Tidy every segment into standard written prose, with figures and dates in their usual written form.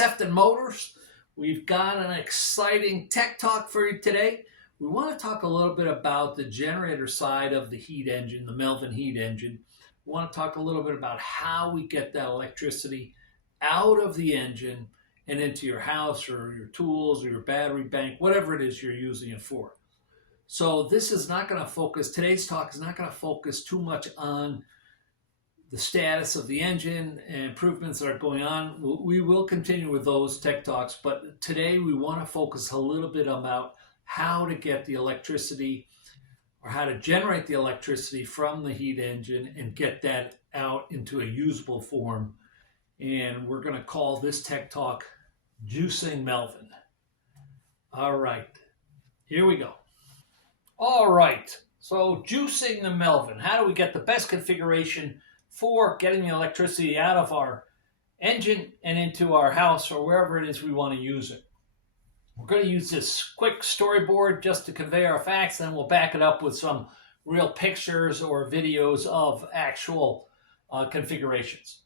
Sefton Motors. We've got an exciting tech talk for you today. We want to talk a little bit about the generator side of the heat engine, the Melvin Heat Engine. We want to talk a little bit about how we get that electricity out of the engine and into your house or your tools or your battery bank, whatever it is you're using it for. So this is not going to focus, today's talk is not going to focus too much on the status of the engine and improvements that are going on. We will continue with those tech talks, but today we want to focus a little bit about how to get the electricity or how to generate the electricity from the heat engine and get that out into a usable form. And we're going to call this tech talk Juicing Melvin. All right, here we go. All right, so juicing the Melvin. How do we get the best configuration for getting the electricity out of our engine and into our house or wherever it is we want to use it? We're going to use this quick storyboard just to convey our facts, then we'll back it up with some real pictures or videos of actual configurations.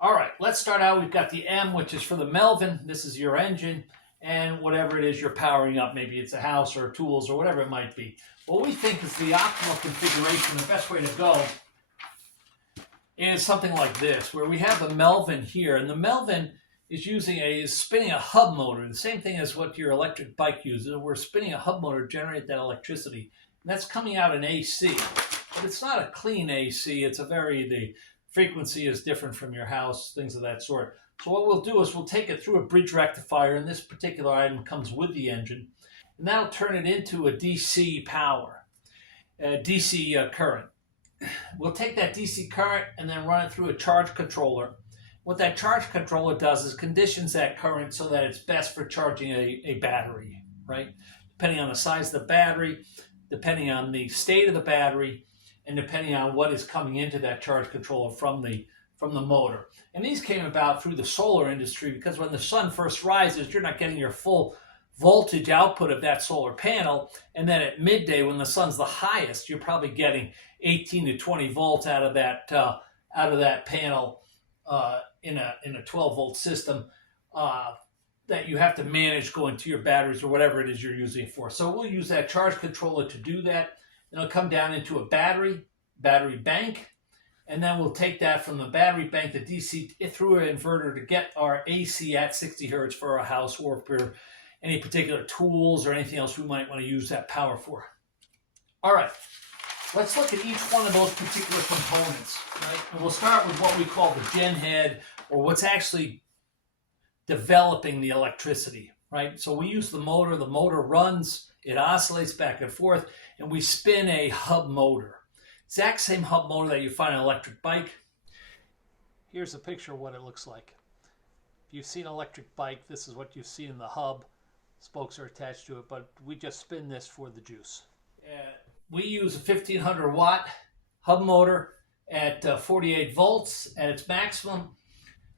All right, let's start out. We've got the M, which is for the Melvin. This is your engine and whatever it is you're powering up. Maybe it's a house or tools or whatever it might be. What we think is the optimal configuration, the best way to go, is something like this, where we have the Melvin here, and the Melvin is spinning a hub motor, the same thing as what your electric bike uses. We're spinning a hub motor to generate that electricity, and that's coming out in AC, but it's not a clean AC. The frequency is different from your house, things of that sort. So what we'll do is we'll take it through a bridge rectifier, and this particular item comes with the engine, and that'll turn it into a DC power, DC current. We'll take that DC current and then run it through a charge controller. What that charge controller does is conditions that current so that it's best for charging a battery, right? Depending on the size of the battery, depending on the state of the battery, and depending on what is coming into that charge controller from the motor. And these came about through the solar industry because when the sun first rises, you're not getting your full voltage output of that solar panel, and then at midday when the sun's the highest, you're probably getting 18 to 20 volts out of that panel in a 12 volt system that you have to manage going to your batteries or whatever it is you're using it for. So we'll use that charge controller to do that. It'll come down into a battery bank, and then we'll take that from the battery bank, the DC, through an inverter to get our AC at 60 hertz for our house or for any particular tools or anything else we might want to use that power for. All right, let's look at each one of those particular components, right? And we'll start with what we call the gen head, or what's actually developing the electricity, right? So we use the motor runs, it oscillates back and forth, and we spin a hub motor. Exact same hub motor that you find on an electric bike. Here's a picture of what it looks like. If you've seen an electric bike, this is what you see in the hub. Spokes are attached to it, but we just spin this for the juice. We use a 1500 watt hub motor at 48 volts at its maximum.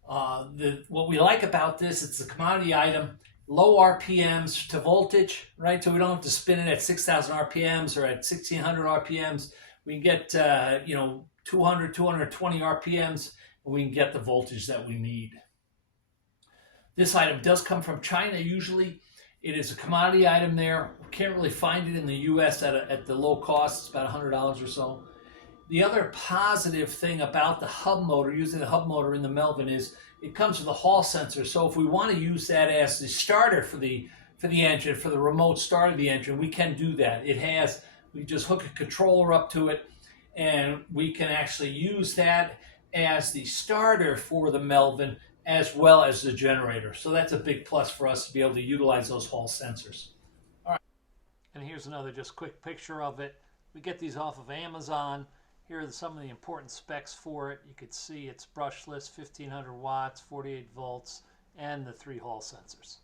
What we like about this, it's a commodity item, low RPMs to voltage, right? So we don't have to spin it at 6,000 RPMs or at 1,600 RPMs. We can get 200, 220 RPMs, and we can get the voltage that we need. This item does come from China usually. It is a commodity item there. We can't really find it in the U.S. at the low cost. It's about $100 or so. The other positive thing about the hub motor, using the hub motor in the Melvin, is it comes with a hall sensor. So if we want to use that as the starter for the engine, for the remote start of the engine, we can do that. We just hook a controller up to it, and we can actually use that as the starter for the Melvin as well as the generator. So that's a big plus for us to be able to utilize those hall sensors. All right. And here's another just quick picture of it. We get these off of Amazon. Here are some of the important specs for it. You can see it's brushless, 1500 watts, 48 volts, and the 3 hall sensors.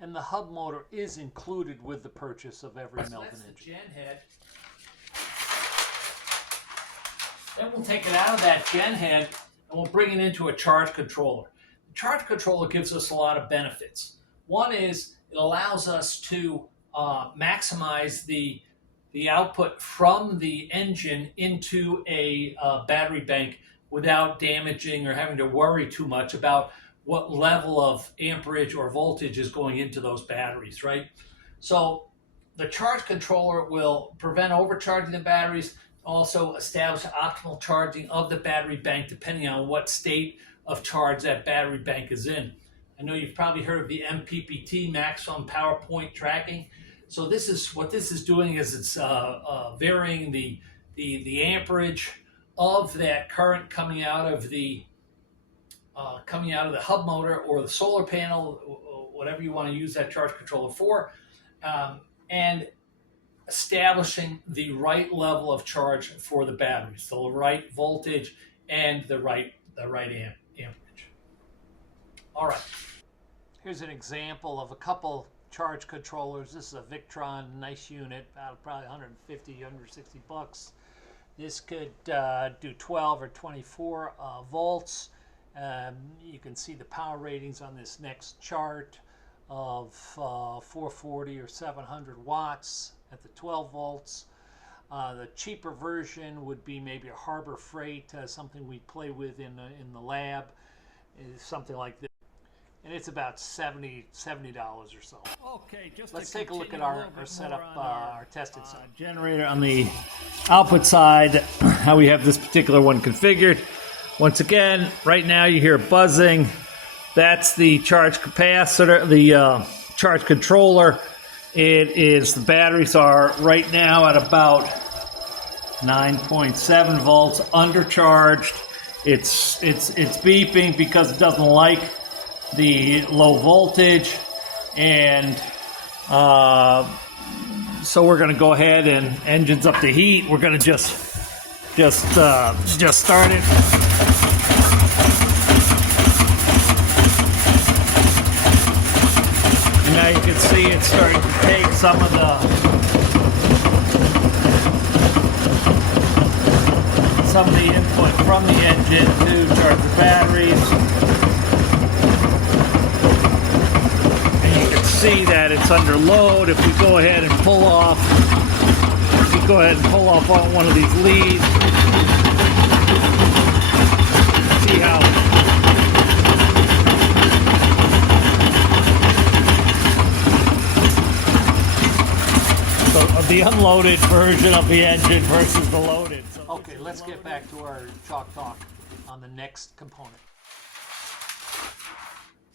And the hub motor is included with the purchase of every Melvin engine. The gen head. Then we'll take it out of that gen head and we'll bring it into a charge controller. The charge controller gives us a lot of benefits. One is it allows us to maximize the output from the engine into a battery bank without damaging or having to worry too much about what level of amperage or voltage is going into those batteries, right? So the charge controller will prevent overcharging the batteries, also establish optimal charging of the battery bank depending on what state of charge that battery bank is in. I know you've probably heard of the MPPT, maximum power point tracking. So this is what this is doing is it's varying the amperage of that current coming out of the hub motor or the solar panel, whatever you want to use that charge controller for, and establishing the right level of charge for the batteries, the right voltage and the right amperage. All right. Here's an example of a couple charge controllers. This is a Victron, nice unit, about probably 150, 160 bucks. This could do 12 or 24 volts. You can see the power ratings on this next chart of 440 or 700 watts at the 12 volts. The cheaper version would be maybe a Harbor Freight, something we play with in the lab, is something like this. And it's about $70 or so. Okay, let's take a look at our setup, our tested side. Generator on the output side, how we have this particular one configured. Once again, right now you hear buzzing. That's the charge capacitor, the charge controller. The batteries are right now at about 9.7 volts, undercharged. It's beeping because it doesn't like the low voltage, and so we're going to go ahead and engine's up to heat. We're going to just start it. And now you can see it's starting to take some of the input from the engine to charge the batteries. See that it's under load. If we go ahead and pull off on one of these leads, see how so the unloaded version of the engine versus the loaded. Okay, let's get back to our chalk talk on the next component.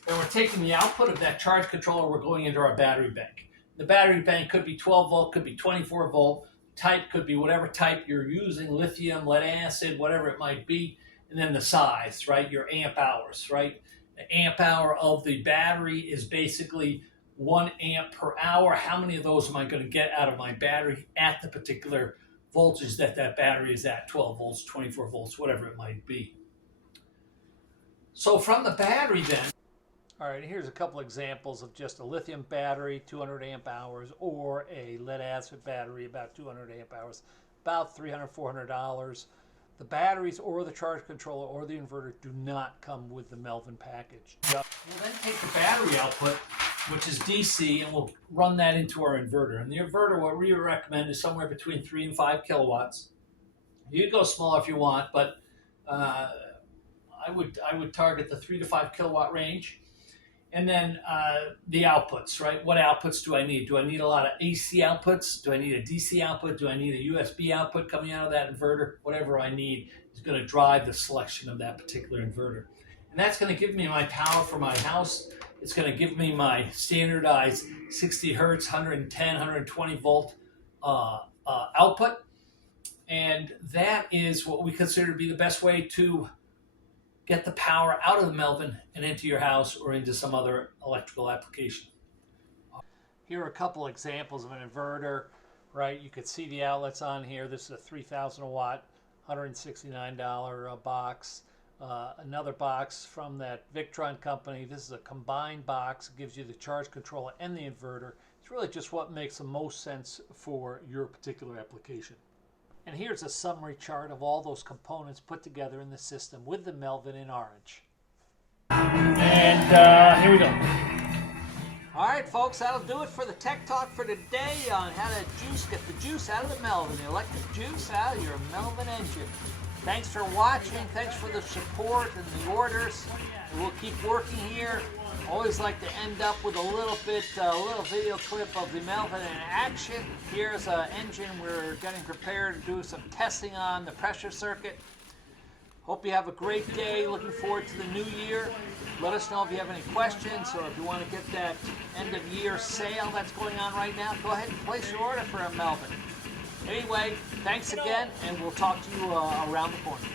And we're taking the output of that charge controller, we're going into our battery bank. The battery bank could be 12 volt, could be 24 volt, type could be whatever type you're using, lithium, lead acid, whatever it might be, and then the size, right, your amp hours, right? The amp hour of the battery is basically 1 amp per hour. How many of those am I going to get out of my battery at the particular voltage that battery is at, 12 volts, 24 volts, whatever it might be. So from the battery then, all right, here's a couple examples of just a lithium battery, 200 amp hours, or a lead acid battery, about 200 amp hours, about $300, $400. The batteries or the charge controller or the inverter do not come with the Melvin package. We'll then take the battery output, which is DC, and we'll run that into our inverter. And the inverter, what we recommend is somewhere between 3 and 5 kilowatts. You can go smaller if you want, but I would target the 3 to 5 kilowatt range. And then the outputs, right? What outputs do I need? Do I need a lot of AC outputs? Do I need a DC output? Do I need a USB output coming out of that inverter? Whatever I need is going to drive the selection of that particular inverter. And that's going to give me my power for my house. It's going to give me my standardized 60 hertz, 110, 120 volt output. And that is what we consider to be the best way to get the power out of the Melvin and into your house or into some other electrical application. Here are a couple examples of an inverter, right? You could see the outlets on here. This is a 3,000 watt, $169 box. Another box from that Victron company. This is a combined box. It gives you the charge controller and the inverter. It's really just what makes the most sense for your particular application. And here's a summary chart of all those components put together in the system with the Melvin in orange. And here we go. All right, folks, that'll do it for the Tech Talk for today on how to get the juice out of the Melvin, the electric juice out of your Melvin engine. Thanks for watching. Thanks for the support and the orders. We'll keep working here. Always like to end up with a little video clip of the Melvin in action. Here's an engine we're getting prepared to do some testing on the pressure circuit. Hope you have a great day. Looking forward to the new year. Let us know if you have any questions or if you want to get that end of year sale that's going on right now. Go ahead and place your order for a Melvin. Anyway, thanks again, and we'll talk to you around the corner.